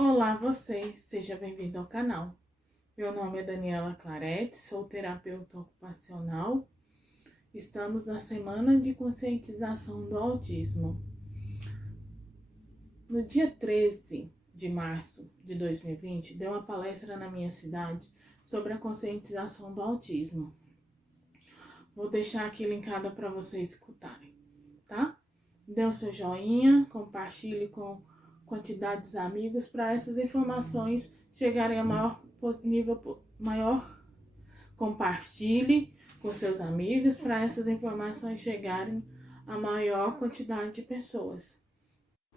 Olá você, seja bem-vindo ao canal. Meu nome é Daniela Clarete, sou terapeuta ocupacional. Estamos na semana de conscientização do autismo. No dia 13 de março de 2020, deu uma palestra na minha cidade sobre a conscientização do autismo. Vou deixar aqui linkada para vocês escutarem, tá? Dê o seu joinha, compartilhe com quantidades de amigos para essas informações chegarem a maior. Compartilhe com seus amigos para essas informações chegarem a maior quantidade de pessoas.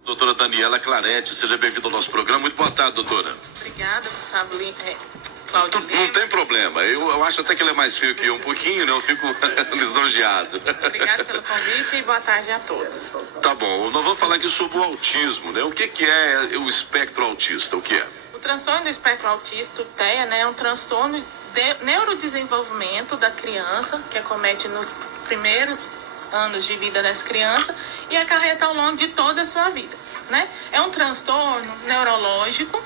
Doutora Daniela Clarete, seja bem-vinda ao nosso programa. Muito boa tarde, doutora. Obrigada, Gustavo Cláudio Lima. Não tem problema. Eu acho até que ele é mais feio que eu um pouquinho, né? Eu fico lisonjeado. Obrigada pelo convite e boa tarde a todos. Tá bom, nós vamos falar aqui sobre o autismo, né? O que é o espectro autista? O que é? O transtorno do espectro autista, o TEA, né, é um transtorno de neurodesenvolvimento da criança, que acomete nos primeiros anos de vida dessa criança e acarreta ao longo de toda a sua vida, né? É um transtorno neurológico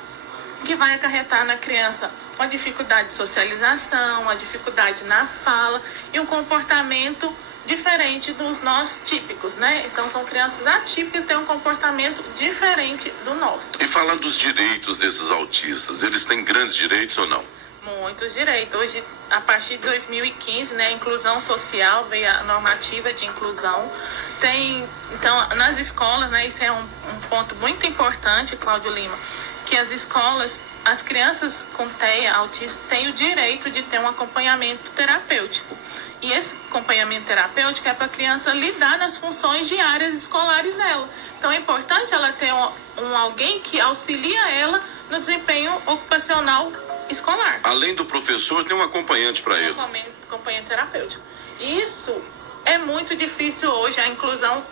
que vai acarretar na criança uma dificuldade de socialização, uma dificuldade na fala e um comportamento diferente dos nós típicos, né? Então são crianças atípicas que têm um comportamento diferente do nosso. E falando dos direitos desses autistas, eles têm grandes direitos ou não? Muitos direitos. Hoje, a partir de 2015, né, a inclusão social, veio a normativa de inclusão. Então, nas escolas, né, isso é um ponto muito importante, Cláudio Lima, que as escolas, as crianças com TEA, autista, têm o direito de ter um acompanhamento terapêutico. E esse acompanhamento terapêutico é para a criança lidar nas funções diárias escolares dela. Então, é importante ela ter alguém que auxilia ela no desempenho ocupacional escolar. Além do professor, tem um acompanhante para ele. Acompanhante terapêutico. Isso é muito difícil hoje, a inclusão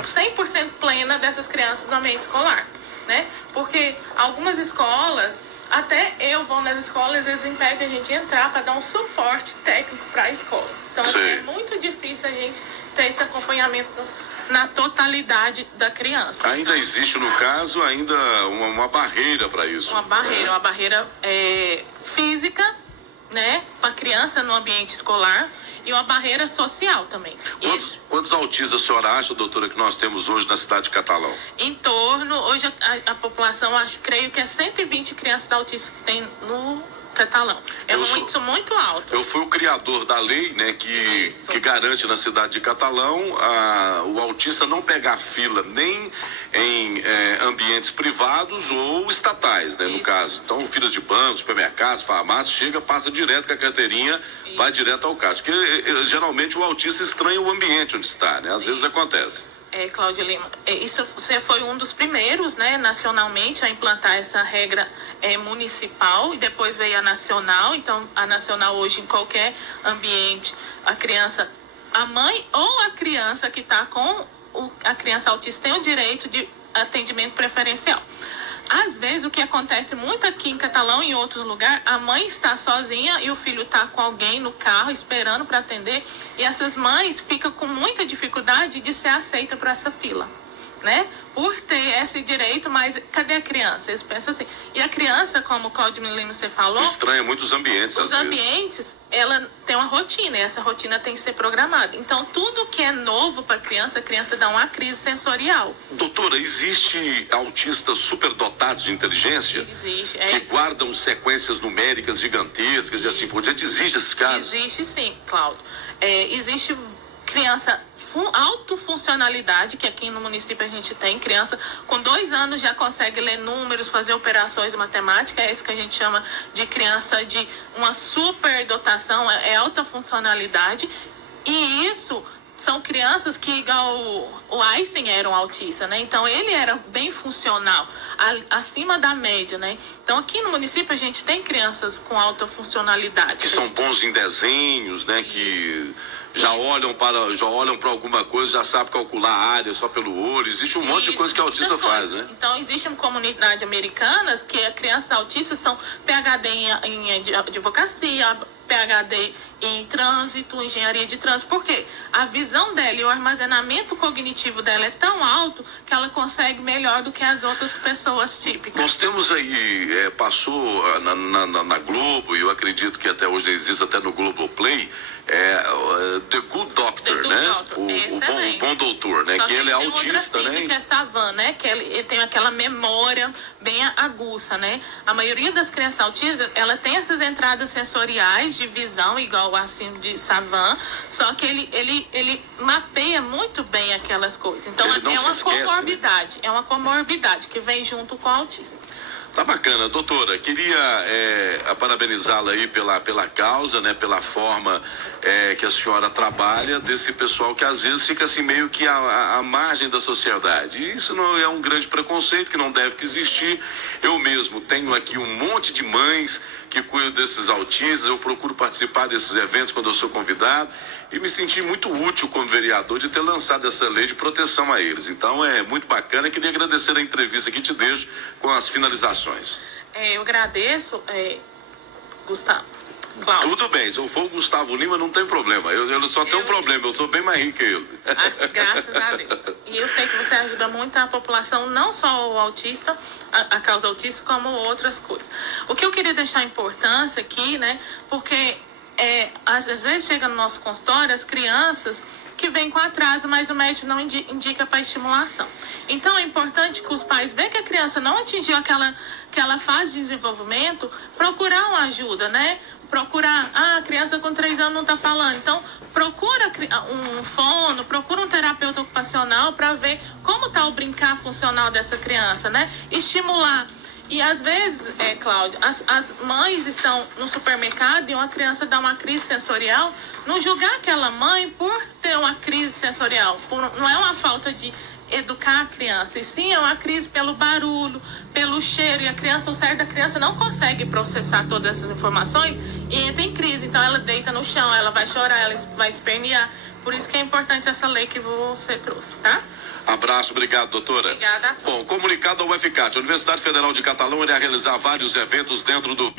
100% plena dessas crianças no ambiente escolar, né? Porque algumas escolas, até eu vou nas escolas, às vezes impede a gente entrar para dar um suporte técnico para a escola. Então, assim, é muito difícil a gente ter esse acompanhamento na totalidade da criança. Ainda existe, no caso, uma barreira para isso. Uma barreira física, né, para a criança no ambiente escolar e uma barreira social também. Quantos autistas a senhora acha, doutora, que nós temos hoje na cidade de Catalão? Em torno, hoje a população, creio que é 120 crianças autistas que tem no Catalão. É muito alto. Eu fui o criador da lei, né, que garante na cidade de Catalão o autista não pegar fila nem em ambientes privados ou estatais, né, no caso. Então, filas de bancos, supermercados, farmácias, passa direto com a carteirinha, vai direto ao caixa. Porque geralmente o autista estranha o ambiente onde está, né? Às vezes acontece. Cláudio Lima, você foi um dos primeiros, né, nacionalmente a implantar essa regra municipal e depois veio a nacional. Então, a nacional hoje em qualquer ambiente, a mãe ou a criança que está com a criança autista tem o direito de atendimento preferencial. Às vezes, o que acontece muito aqui em Catalão e em outros lugares, a mãe está sozinha e o filho está com alguém no carro esperando para atender. E essas mães ficam com muita dificuldade de ser aceita para essa fila, né? Por ter esse direito, mas cadê a criança? Eles pensam assim. E a criança, como o Cláudio Lima você falou... Estranha muito os ambientes, às vezes. Os ambientes, ela tem uma rotina, e essa rotina tem que ser programada. Então, tudo que é novo para a criança dá uma crise sensorial. Doutora, existe autistas superdotados de inteligência? Existe. Que guardam sequências numéricas gigantescas e assim por diante? Existe esses casos? Existe sim, Cláudio. Existe criança autofuncionalidade, que aqui no município a gente tem. Criança com 2 anos já consegue ler números, fazer operações matemáticas. É isso que a gente chama de criança de uma superdotação, é alta funcionalidade. E isso são crianças que, igual o Einstein era um autista, né? Então, ele era bem funcional, acima da média, né? Então, aqui no município, a gente tem crianças com alta funcionalidade. Que são bons em desenhos, né? Que já olham para alguma coisa, já sabem calcular a área só pelo olho. Existe um monte de coisa que o autista faz, né? Então, existe uma comunidade americana que as crianças autistas são PhD em advocacia, PhD em trânsito, engenharia de trânsito, porque a visão dela e o armazenamento cognitivo dela é tão alto que ela consegue melhor do que as outras pessoas típicas. Nós temos aí, passou na Globo, e eu acredito que até hoje existe até no Globoplay, The Good Doctor, The Good né? Doctor. O bom doutor, né? Só que ele é tem autista, outra né? que é Savan, né? Que ele tem aquela memória bem aguça, né? A maioria das crianças autistas, ela tem essas entradas sensoriais de visão, igual assim de Savan, só que ele mapeia muito bem aquelas coisas. Então Ele não é uma se esquece, comorbidade, é uma comorbidade que vem junto com o autismo. Tá bacana, doutora. Queria parabenizá-la aí pela causa, né? Pela forma que a senhora trabalha desse pessoal que às vezes fica assim meio que à margem da sociedade. E isso não é um grande preconceito que não deve existir. Eu mesmo tenho aqui um monte de mães que cuidam desses autistas. Eu procuro participar desses eventos quando eu sou convidado e me senti muito útil como vereador de ter lançado essa lei de proteção a eles. Então é muito bacana. Queria agradecer a entrevista que te deixo com as finalizações. Eu agradeço, Gustavo. Cláudio. Tudo bem, se eu for o Gustavo Lima não tem problema, eu só tenho um problema, eu sou bem mais rico que ele. Graças a Deus. E eu sei que você ajuda muito a população, não só o autista, a causa autista, como outras coisas. O que eu queria deixar importância aqui, né, porque às vezes chega no nosso consultório as crianças que vêm com atraso, mas o médico não indica para estimulação. Então é importante que os pais vejam que a criança não atingiu aquela fase de desenvolvimento, procurar uma ajuda, né? Procurar, a criança com 3 anos não está falando, então procura um fono, procura um terapeuta ocupacional para ver como está o brincar funcional dessa criança, né? Estimular. E às vezes, Cláudio, as mães estão no supermercado e uma criança dá uma crise sensorial, não julgar aquela mãe por ter uma crise sensorial, não é uma falta de educar a criança, e sim é uma crise pelo barulho, pelo cheiro, e o cérebro da criança não consegue processar todas essas informações e entra em crise. Então ela deita no chão, ela vai chorar, ela vai espernear. Por isso que é importante essa lei que você trouxe, tá? Abraço, obrigado, doutora. Obrigada a todos. Bom, comunicado ao UFCAT, a Universidade Federal de Catalão irá realizar vários eventos dentro do